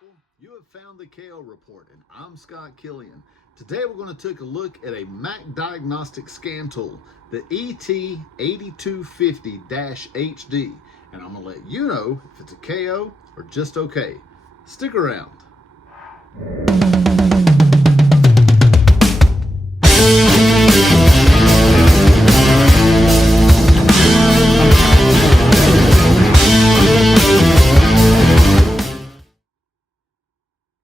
people. You have found the KO Report, and I'm Scott Killian. Today we're going to take a look at a Mac diagnostic scan tool, the ET8250-HD, and I'm going to let you know if it's a KO or just okay. Stick around.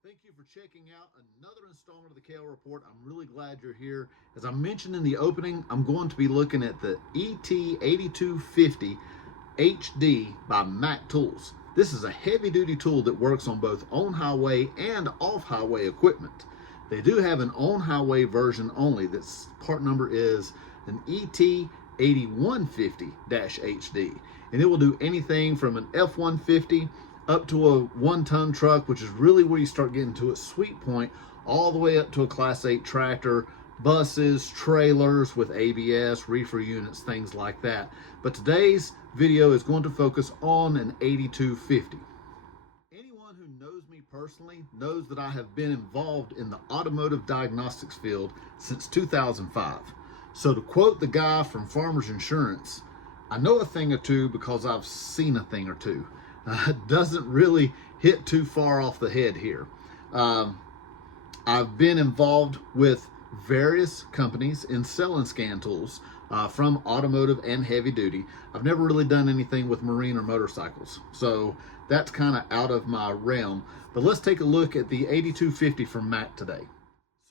Thank you for checking out another installment of the KO Report. I'm really glad you're here. As I mentioned in the opening, I'm going to be looking at the ET8250-HD by Mac Tools. This is a heavy-duty tool that works on both on-highway and off-highway equipment. They do have an on-highway version only. That's part number is an ET8150-HD, and it will do anything from an F-150 up to a one-ton truck, which is really where you start getting to a sweet point, all the way up to a Class 8 tractor, buses, trailers with ABS, reefer units, things like that. But today's video is going to focus on an 8250. Anyone who knows me personally knows that I have been involved in the automotive diagnostics field since 2005. So to quote the guy from Farmers Insurance, I know a thing or two because I've seen a thing or two. Doesn't really hit too far off the head here. I've been involved with various companies in selling scan tools from automotive and heavy duty. I've never really done anything with marine or motorcycles, so that's kind of out of my realm. But let's take a look at the 8250 from Mac today.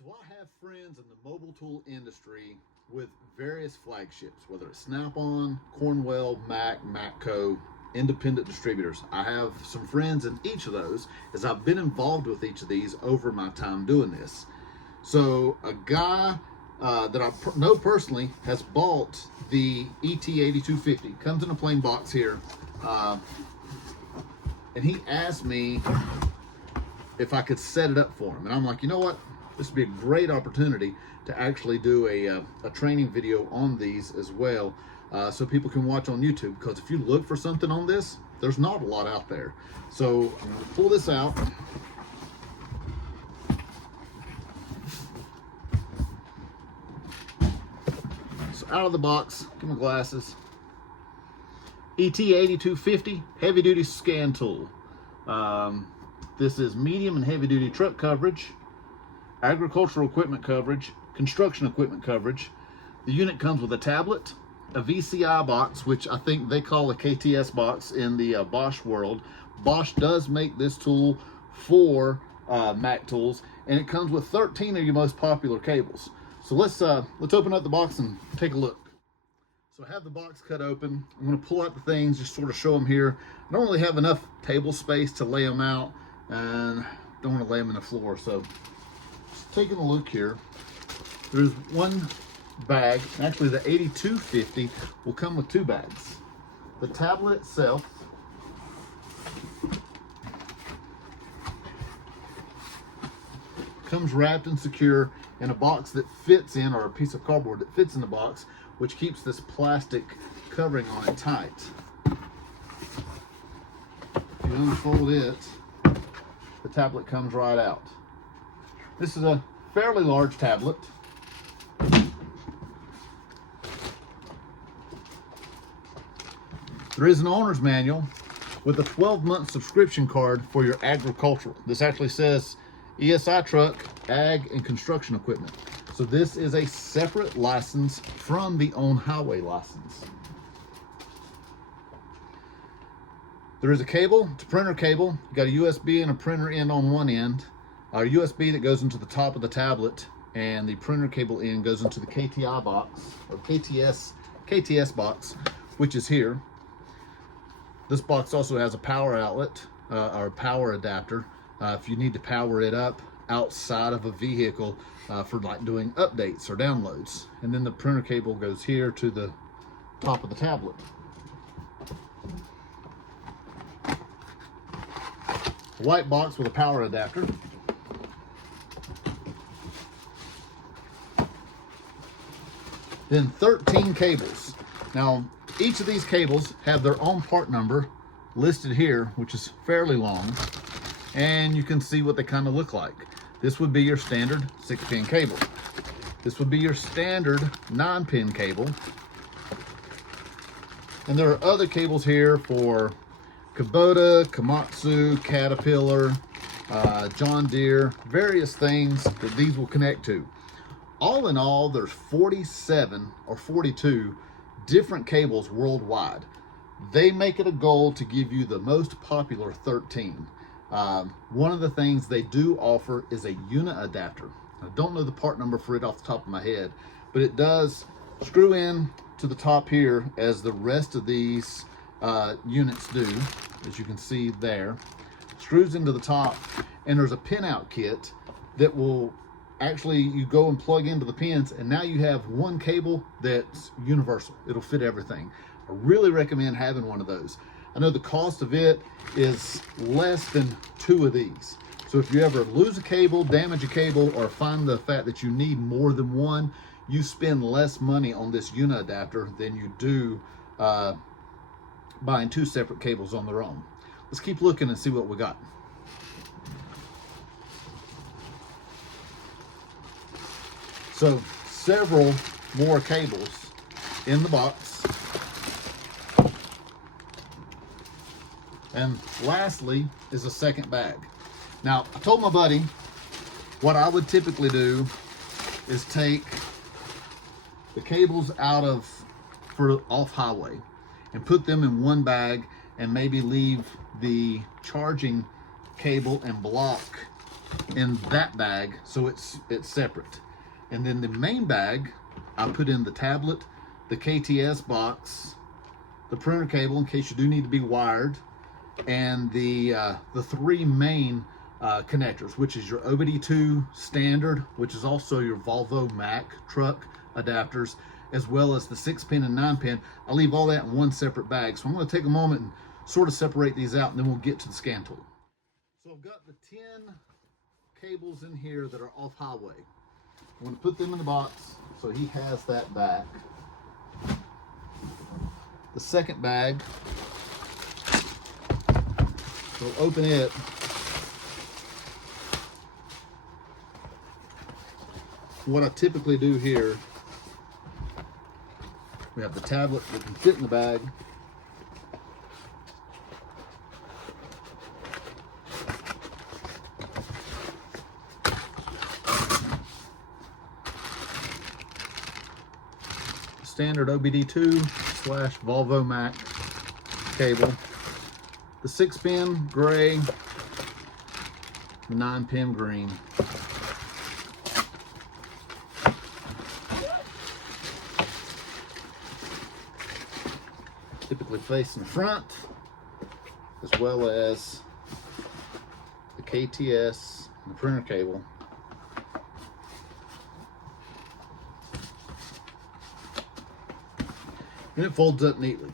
So I have friends in the mobile tool industry with various flagships, whether it's Snap-on, Cornwell, Mac, Matco, independent distributors. I have some friends in each of those, as I've been involved with each of these over my time doing this. So a guy that I know personally has bought the ET8250. Comes in a plain box here, and he asked me if I could set it up for him, and I'm like, you know what, this would be a great opportunity to actually do a training video on these as well, so people can watch on YouTube, because if you look for something on this, there's not a lot out there. So I'm going to pull this out. So out of the box, get my glasses. ET8250 heavy duty scan tool. This is medium and heavy duty truck coverage, agricultural equipment coverage, construction equipment coverage. The unit comes with a tablet, a VCI box, which I think they call a KTS box in the Bosch world. Bosch does make this tool for Mac tools, and it comes with 13 of your most popular cables. So let's open up the box and take a look. So I have the box cut open. I'm going to pull out the things, just sort of show them here. I don't really have enough table space to lay them out, and don't want to lay them on the floor. So just taking a look here, there's one bag. Actually, the 8250 will come with two bags. The tablet itself comes wrapped and secure in a box that fits in, or a piece of cardboard that fits in the box, which keeps this plastic covering on it tight. If you unfold it, the tablet comes right out. This is a fairly large tablet. There is an owner's manual with a 12-month subscription card for your agricultural. This actually says ESI truck, ag, and construction equipment. So this is a separate license from the on-highway license. There is a cable. It's a printer cable. You got a USB and a printer end on one end. A USB that goes into the top of the tablet, and the printer cable end goes into the KTI box, or KTS box, which is here. This box also has a power outlet, or a power adapter, if you need to power it up outside of a vehicle for like doing updates or downloads. And then the printer cable goes here to the top of the tablet. A white box with a power adapter. Then 13 cables. Now, each of these cables have their own part number listed here, which is fairly long. and you can see what they kind of look like. This would be your standard 6-pin cable. This would be your standard 9-pin cable. And there are other cables here for Kubota, Komatsu, Caterpillar, John Deere, various things that these will connect to. All in all, there's 47 or 42 different cables worldwide. They make it a goal to give you the most popular 13. One of the things they do offer is a unit adapter. I don't know the part number for it off the top of my head, but it does screw in to the top here as the rest of these units do, as you can see there. Screws into the top, and there's a pin out kit that will actually, you go and plug into the pins, and now you have one cable that's universal. It'll fit everything. I really recommend having one of those. I know the cost of it is less than 2 of these. So if you ever lose a cable, damage a cable, or find the fact that you need more than one, you spend less money on this unit adapter than you do buying 2 separate cables on their own. Let's keep looking and see what we got. So several more cables in the box. And lastly is a second bag. Now, I told my buddy what I would typically do is take the cables out of for off highway and put them in one bag, and maybe leave the charging cable and block in that bag so it's separate. And then the main bag, I put in the tablet, the KTS box, the printer cable in case you do need to be wired, and the 3 main connectors, which is your OBD2 standard, which is also your Volvo Mack truck adapters, as well as the 6-pin and 9-pin. I leave all that in one separate bag. So I'm going to take a moment and sort of separate these out, and then we'll get to the scan tool. So I've got the 10 cables in here that are off highway. I'm going to put them in the box so he has that back. The second bag, we'll open it. What I typically do here, we have the tablet that can fit in the bag. Standard OBD2 / Volvo Mack cable. The 6-pin gray, the 9-pin green. Typically facing front, as well as the KTS and the printer cable. And it folds up neatly.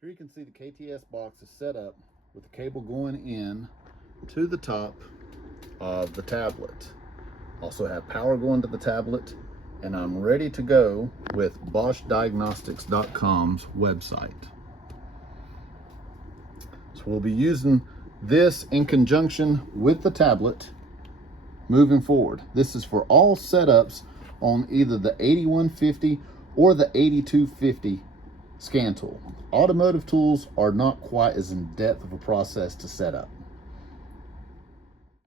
Here you can see the KTS box is set up with the cable going in to the top of the tablet. Also have power going to the tablet, and I'm ready to go with BoschDiagnostics.com's website. So we'll be using this in conjunction with the tablet moving forward. This is for all setups on either the 8150 or the 8250 scan tool. Automotive tools are not quite as in depth of a process to set up.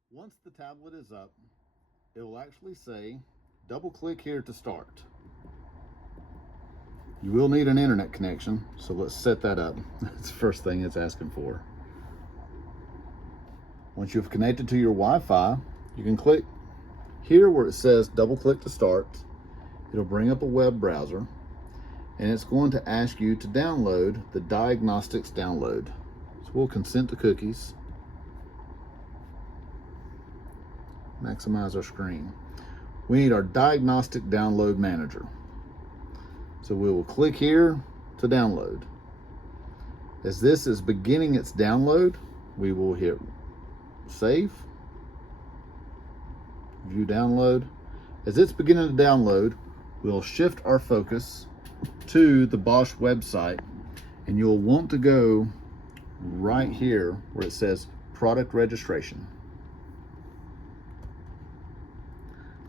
Once the tablet is up, it will actually say double click here to start. You will need an internet connection, so let's set that up. That's the first thing it's asking for. Once you've connected to your Wi-Fi, you can click here where it says double click to start. It'll bring up a web browser, and it's going to ask you to download the diagnostics download. So we'll consent to cookies. Maximize our screen. We need our diagnostic download manager. So we will click here to download. As this is beginning its download, we will hit save, view download. As it's beginning to download, we'll shift our focus to the Bosch website, and you'll want to go right here where it says product registration.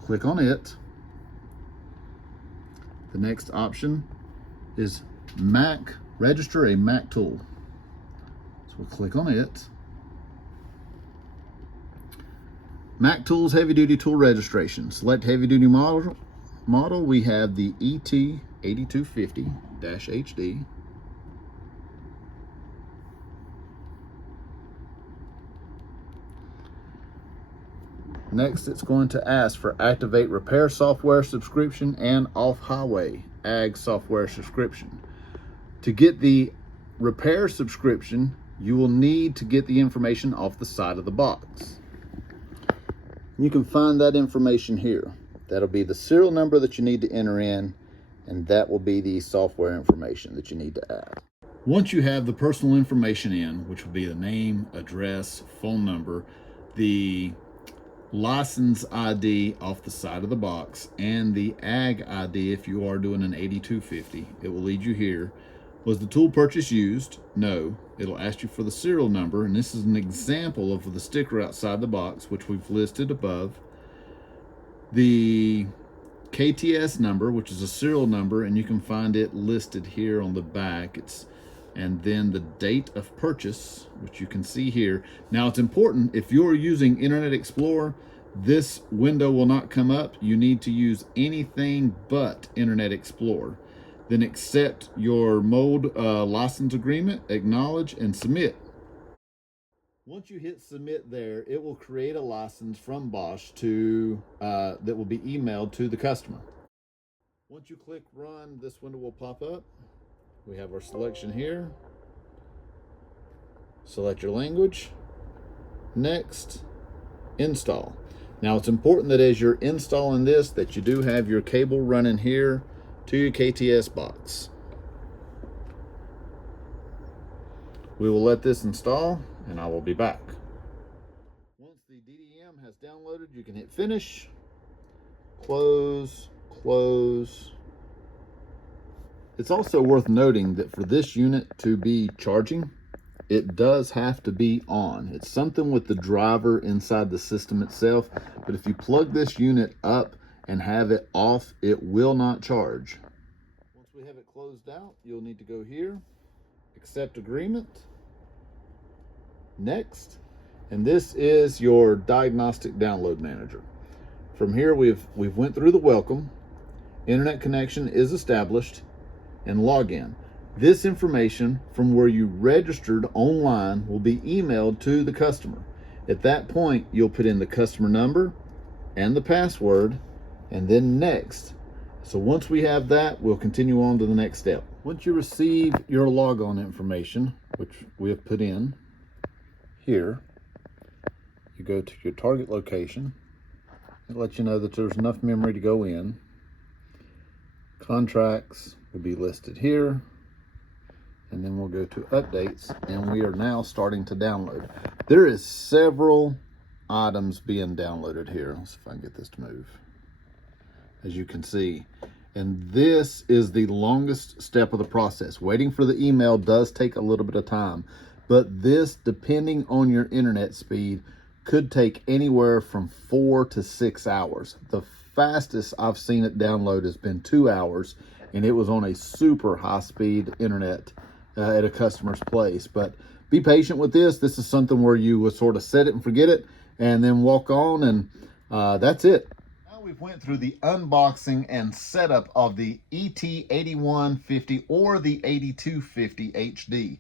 click on it. The next option is Mac, register a Mac tool. So we'll click on it. Mac Tools Heavy Duty Tool Registration. Select heavy duty model. We have the ET8250-HD. Next, it's going to ask for activate repair software subscription and off-highway ag software subscription. To get the repair subscription, you will need to get the information off the side of the box. You can find that information here. That'll be the serial number that you need to enter in, and that will be the software information that you need to add. Once you have the personal information in, which will be the name, address, phone number, the license ID off the side of the box, and the ag ID if you are doing an 8250, it will lead you here. Was the tool purchase used? No. It'll ask you for the serial number, and this is an example of the sticker outside the box, which we've listed above. The KTS number, which is a serial number, and you can find it listed here on the back. And then the date of purchase, which you can see here. Now it's important, if you're using Internet Explorer, this window will not come up. You need to use anything but Internet Explorer. Then accept your mode license agreement, acknowledge, and submit. Once you hit submit there, it will create a license from Bosch that will be emailed to the customer. Once you click run, this window will pop up. We have our selection here. Select your language. Next, install. Now it's important that as you're installing this, that you do have your cable running here to your KTS box. We will let this install, and I will be back. Once the DDM has downloaded, you can hit finish, close, close. It's also worth noting that for this unit to be charging, it does have to be on. It's something with the driver inside the system itself, but if you plug this unit up and have it off, it will not charge. Once we have it closed out, you'll need to go here, accept agreement, next, and this is your diagnostic download manager. From here, we've went through the welcome, internet connection is established, and login. This information from where you registered online will be emailed to the customer. At that point, you'll put in the customer number and the password, and then next. So once we have that, we'll continue on to the next step. Once you receive your logon information, which we have put in here, you go to your target location. It lets you know that there's enough memory to go in. Contracts will be listed here, and then we'll go to updates, and we are now starting to download. There is several items being downloaded here. Let's see if I can get this to move, as you can see. And this is the longest step of the process. Waiting for the email does take a little bit of time, but this, depending on your internet speed, could take anywhere from 4 to 6 hours. The fastest I've seen it download has been 2 hours, and it was on a super high-speed internet at a customer's place. But be patient with this. This is something where you will sort of set it and forget it, and then walk on, and that's it. Now we've went through the unboxing and setup of the ET8150 or the 8250-HD.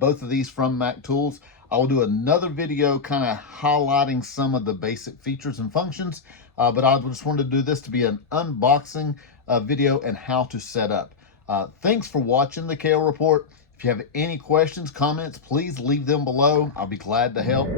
Both of these from Mac Tools. I will do another video kind of highlighting some of the basic features and functions, but I just wanted to do this to be an unboxing video and how to set up. Thanks for watching the KO Report. If you have any questions, comments, please leave them below. I'll be glad to help.